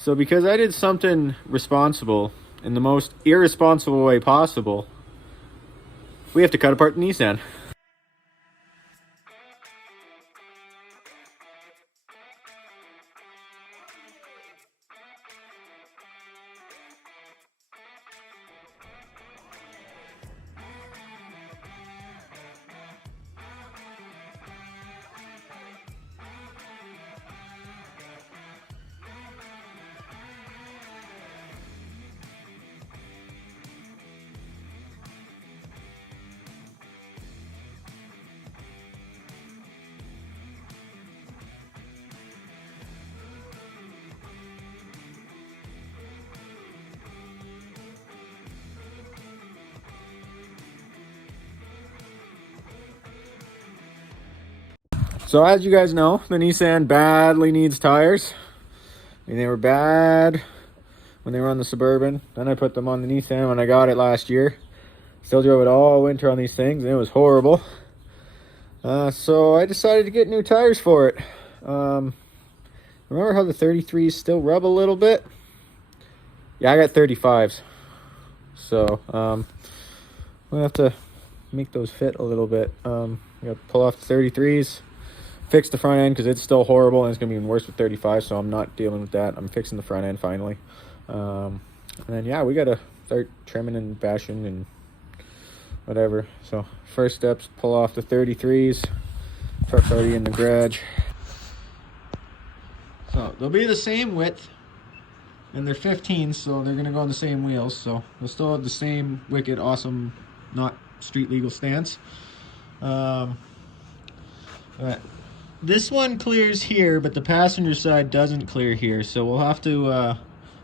So because I did something responsible in the most irresponsible way possible, we have to cut apart the Nissan. So as you guys know, the Nissan badly needs tires. I mean, they were bad when they were on the Suburban. Then I put them on the Nissan when I got it last year. Still drove it all winter on these things, and it was horrible. So I decided to get new tires for it. Remember how the 33s still rub a little bit? Yeah, I got 35s. So we'll have to make those fit a little bit. We got to pull off the 33s. Fix the front end because it's still horrible, and it's gonna be even worse with 35, so I'm not dealing with that. I'm fixing the front end finally. And then yeah, we gotta start trimming and bashing and whatever. So first steps, pull off the 33s. Truck's already in the garage. So they'll be the same width, and they're 15s, so they're gonna go on the same wheels. So they'll still have the same wicked awesome, not street legal stance. But this one clears here, but the passenger side doesn't clear here, so we'll have to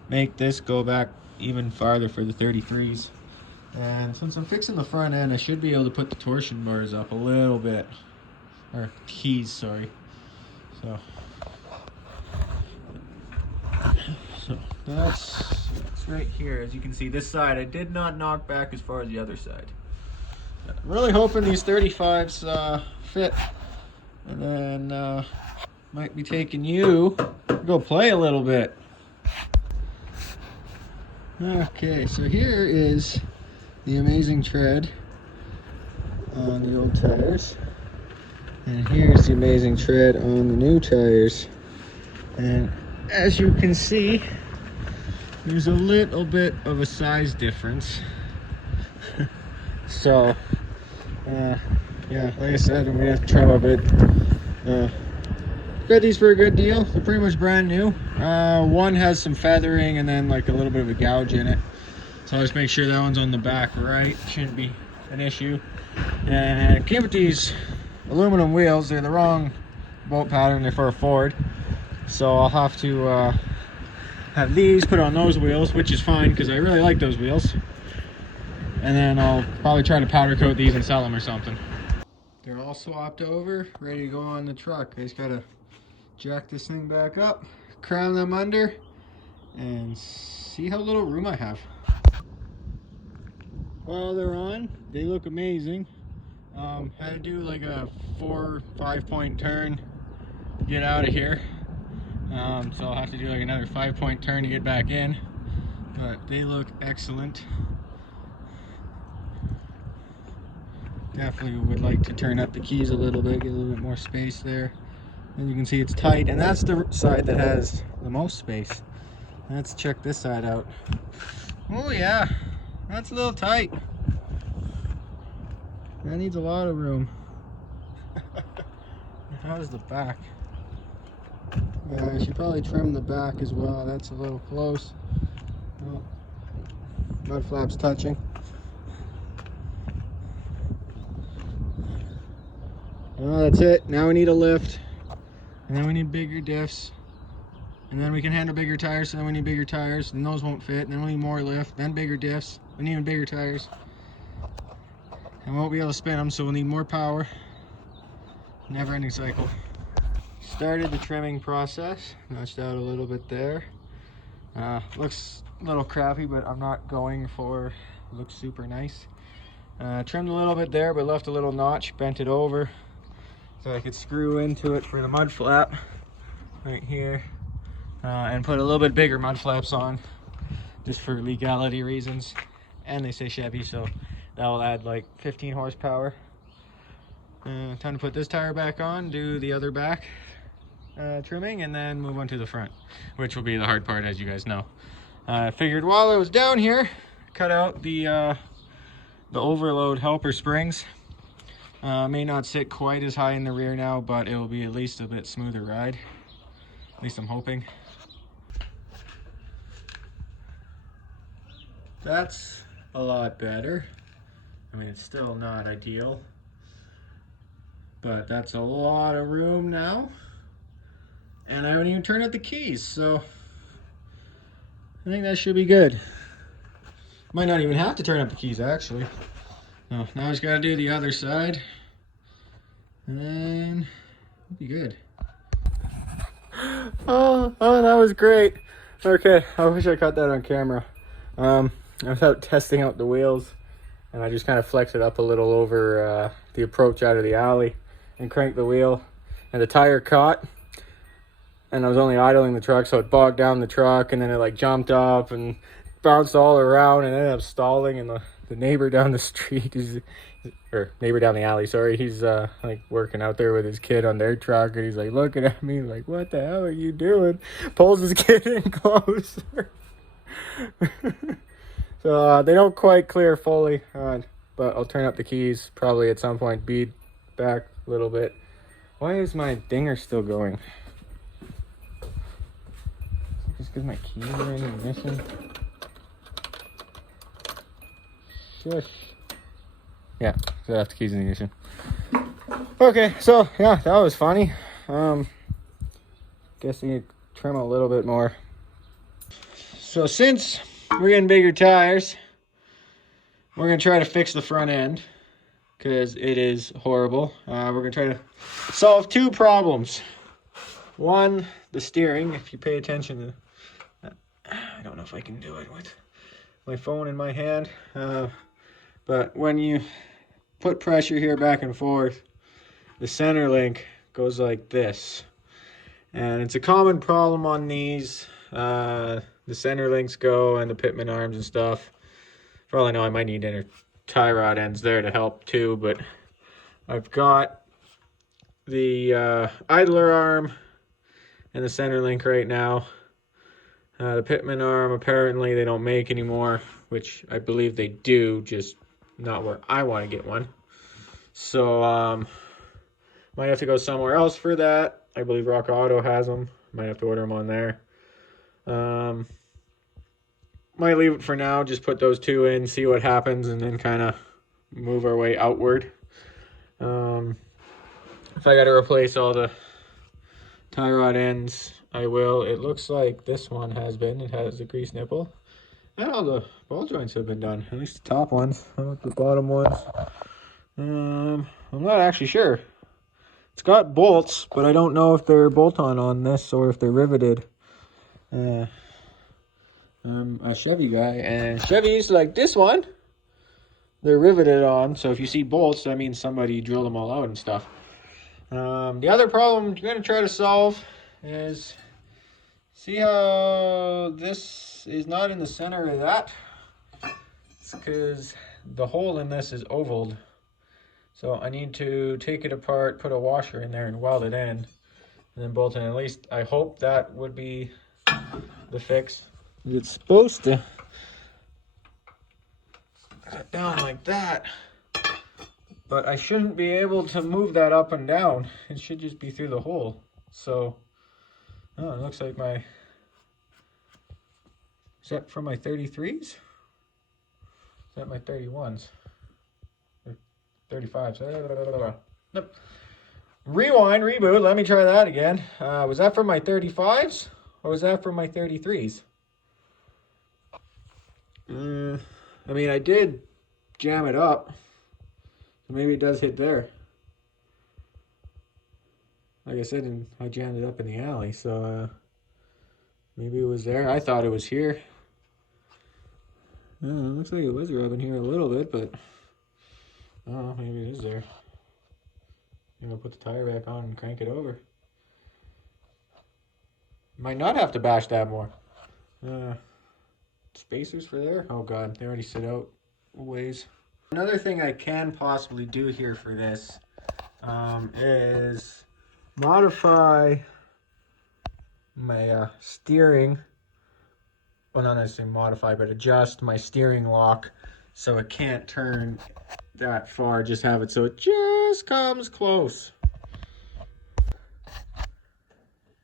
make this go back even farther for the 33s. And since I'm fixing the front end, I should be able to put the torsion bars up a little bit, or keys, sorry. So that's right here. As you can see, this side I did not knock back as far as the other side. I'm really hoping these 35s fit. And then might be taking you to go play a little bit. Okay, so here is the amazing tread on the old tires. And here's the amazing tread on the new tires. And as you can see, there's a little bit of a size difference. So, yeah, like I said, I'm gonna have to trim a bit. Got these for a good deal. They're pretty much brand new. One has some feathering and then like a little bit of a gouge in it. So I'll just make sure that one's on the back right. Shouldn't be an issue. And it came with these aluminum wheels. They're the wrong bolt pattern. They're for a Ford. So I'll have to have these put on those wheels, which is fine because I really like those wheels. And then I'll probably try to powder coat these and sell them or something. They're all swapped over, ready to go on the truck. I just gotta jack this thing back up, cram them under, and see how little room I have. While they're on, they look amazing. Had to do like a 4 or 5 point turn to get out of here. So I'll have to do like another 5 point turn to get back in. But they look excellent. Definitely would like to turn up the keys a little bit, get a little bit more space there. And you can see it's tight, and that's the side that has the most space. Let's check this side out. Oh yeah, that's a little tight. That needs a lot of room. How does the back? Yeah, I should probably trim the back as well. That's a little close. Oh, mud flaps touching. Oh, that's it. Now we need a lift, and then we need bigger diffs, and then we can handle bigger tires, so then we need bigger tires, and those won't fit, and then we need more lift, then bigger diffs, and even bigger tires. And we won't be able to spin them, so we'll need more power. Never ending cycle. Started the trimming process, notched out a little bit there. Looks a little crappy, but I'm not going for looks super nice. Trimmed a little bit there, but left a little notch, bent it over so I could screw into it for the mud flap right here. and put a little bit bigger mud flaps on, just for legality reasons. And they say Chevy, so that will add like 15 horsepower. Time to put this tire back on, do the other back trimming, and then move on to the front, which will be the hard part, as you guys know. I figured while I was down here, cut out the overload helper springs. May not sit quite as high in the rear now, but it will be at least a bit smoother ride. At least I'm hoping. That's a lot better. I mean, it's still not ideal, but that's a lot of room now. And I haven't even turned up the keys, so I think that should be good. Might not even have to turn up the keys, actually. No, now I just gotta do the other side, and then it'll be good. Oh, that was great. Okay, I wish I caught that on camera. I was out testing out the wheels, and I just kind of flexed it up a little over the approach out of the alley and cranked the wheel, and the tire caught, and I was only idling the truck, so it bogged down the truck, and then it like jumped up and bounced all around and ended up stalling. And the neighbor down the street or neighbor down the alley, sorry, he's like working out there with his kid on their truck, and he's like looking at me like, what the hell are you doing? Pulls his kid in closer. So they don't quite clear fully, but I'll turn up the keys probably at some point, bead back a little bit. Why is my dinger still going? Just because my keys are in ignition? Shush. Yeah, so I have the keys in ignition. Okay, so yeah, that was funny. Guess I need to trim a little bit more. So since we're getting bigger tires, we're going to try to fix the front end, because it is horrible. We're going to try to solve two problems. One, the steering. If you pay attention to, I don't know if I can do it with my phone in my hand, but when you put pressure here back and forth, the center link goes like this. And it's a common problem on these. The center links go, and the pitman arms and stuff. For all I know, I might need inner tie rod ends there to help too, but I've got the idler arm and the center link right now. The pitman arm, apparently they don't make anymore, which I believe they do, just not where I want to get one. So might have to go somewhere else for that. I believe Rock Auto has them. Might have to order them on there. Might leave it for now, just put those two in, see what happens, and then kind of move our way outward. If I got to replace all the tie rod ends, I will. It looks like this one has been. It has a grease nipple. And all the ball joints have been done, at least the top ones. How about the bottom ones? I'm not actually sure. It's got bolts, but I don't know if they're bolt-on this or if they're riveted. I'm a Chevy guy, and Chevys like this one, they're riveted on, so if you see bolts, that means somebody drilled them all out and stuff. The other problem I'm going to try to solve is, see how this is not in the center of that? It's because the hole in this is ovaled. So I need to take it apart, put a washer in there and weld it in, and then bolt it in. At least I hope that would be the fix. It's supposed to cut down like that, but I shouldn't be able to move that up and down. It should just be through the hole. So, oh, it looks like my, is that from my 33s? Is that my 31s? 35s. Nope. Rewind, reboot. Let me try that again. Was that from my 35s or was that from my 33s? I mean, I did jam it up, so maybe it does hit there. Like I said, I jammed it up in the alley, so maybe it was there. I thought it was here. It looks like it was rubbing here a little bit, but oh, maybe it is there. I'm gonna put the tire back on and crank it over. Might not have to bash that more. Spacers for there? Oh god, they already sit out a ways. Another thing I can possibly do here for this is modify my steering. Well, not necessarily modify, but adjust my steering lock so it can't turn that far. Just have it so it just comes close.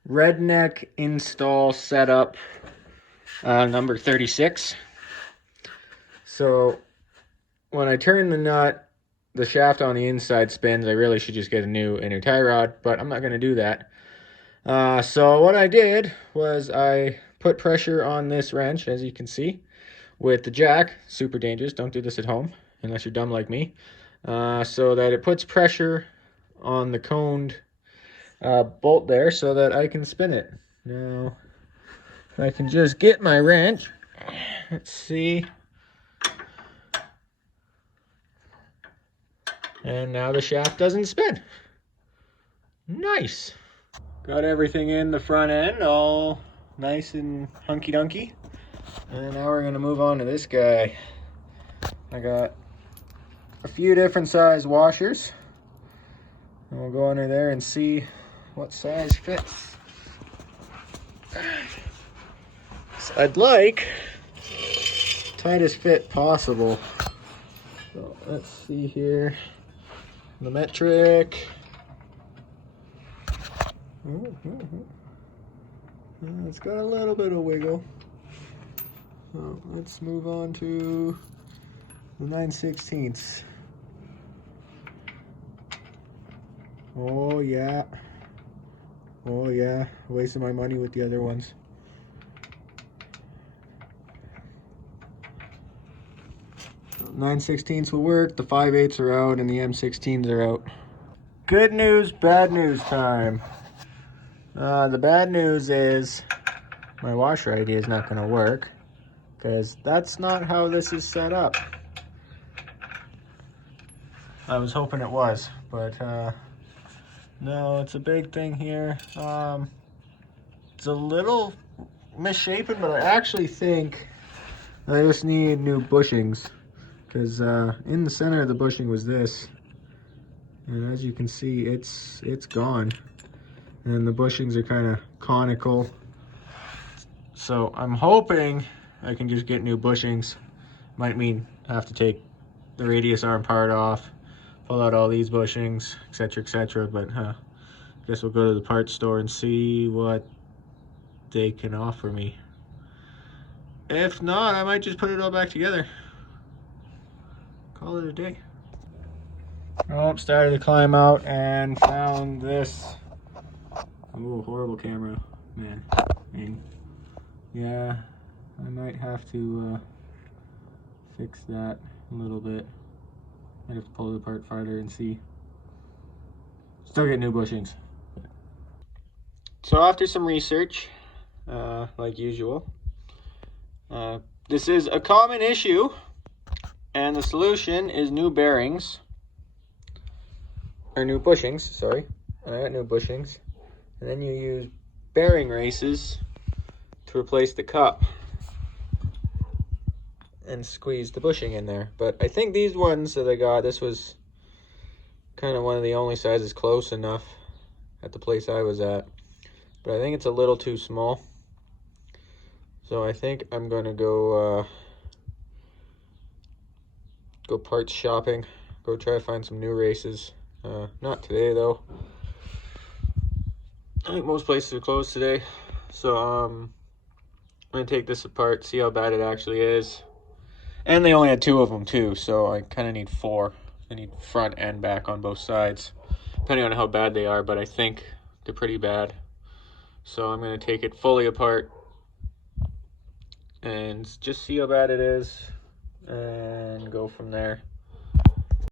Redneck install setup number 36. So when I turn the nut, the shaft on the inside spins. I really should just get a new inner tie rod, but I'm not going to do that. So what I did was I put pressure on this wrench, as you can see, with the jack. Super dangerous. Don't do this at home unless you're dumb like me. So that it puts pressure on the coned bolt there so that I can spin it. Now, if I can just get my wrench, let's see. And now the shaft doesn't spin. Nice. Got everything in the front end all nice and hunky-dunky. And now we're gonna move on to this guy. I got a few different size washers. And we'll go under there and see what size fits. So I'd like tightest fit possible. So let's see here. The metric. It's got a little bit of wiggle. So let's move on to the 9/16. Oh yeah. Oh yeah. Wasting my money with the other ones. So 9/16 will work. The 5/8 are out and the M16s are out. Good news, bad news time. The bad news is my washer idea is not going to work because that's not how this is set up. I was hoping it was, but no, it's a big thing here. It's a little misshapen, but I actually think I just need new bushings because in the center of the bushing was this. And as you can see, it's gone. And the bushings are kind of conical. So I'm hoping I can just get new bushings. Might mean I have to take the radius arm part off, pull out all these bushings, etc., etc. But I guess we'll go to the parts store and see what they can offer me. If not, I might just put it all back together. Call it a day. Oh, started to climb out and found this. Oh, horrible camera, man. Yeah, I might have to fix that a little bit. I'd have to pull it apart farther and see. Still get new bushings. So after some research, like usual, this is a common issue, and the solution is new bearings. Or new bushings, sorry. And I got new bushings. And then you use bearing races to replace the cup and squeeze the bushing in there. But I think these ones that I got, this was kind of one of the only sizes close enough at the place I was at. But I think it's a little too small. So I think I'm going to go parts shopping. Go try to find some new races. Not today though. I think most places are closed today. So I'm gonna take this apart, see how bad it actually is. And they only had 2 of them too, so I kind of need 4. I need front and back on both sides, depending on how bad they are, but I think they're pretty bad. So I'm gonna take it fully apart and just see how bad it is and go from there.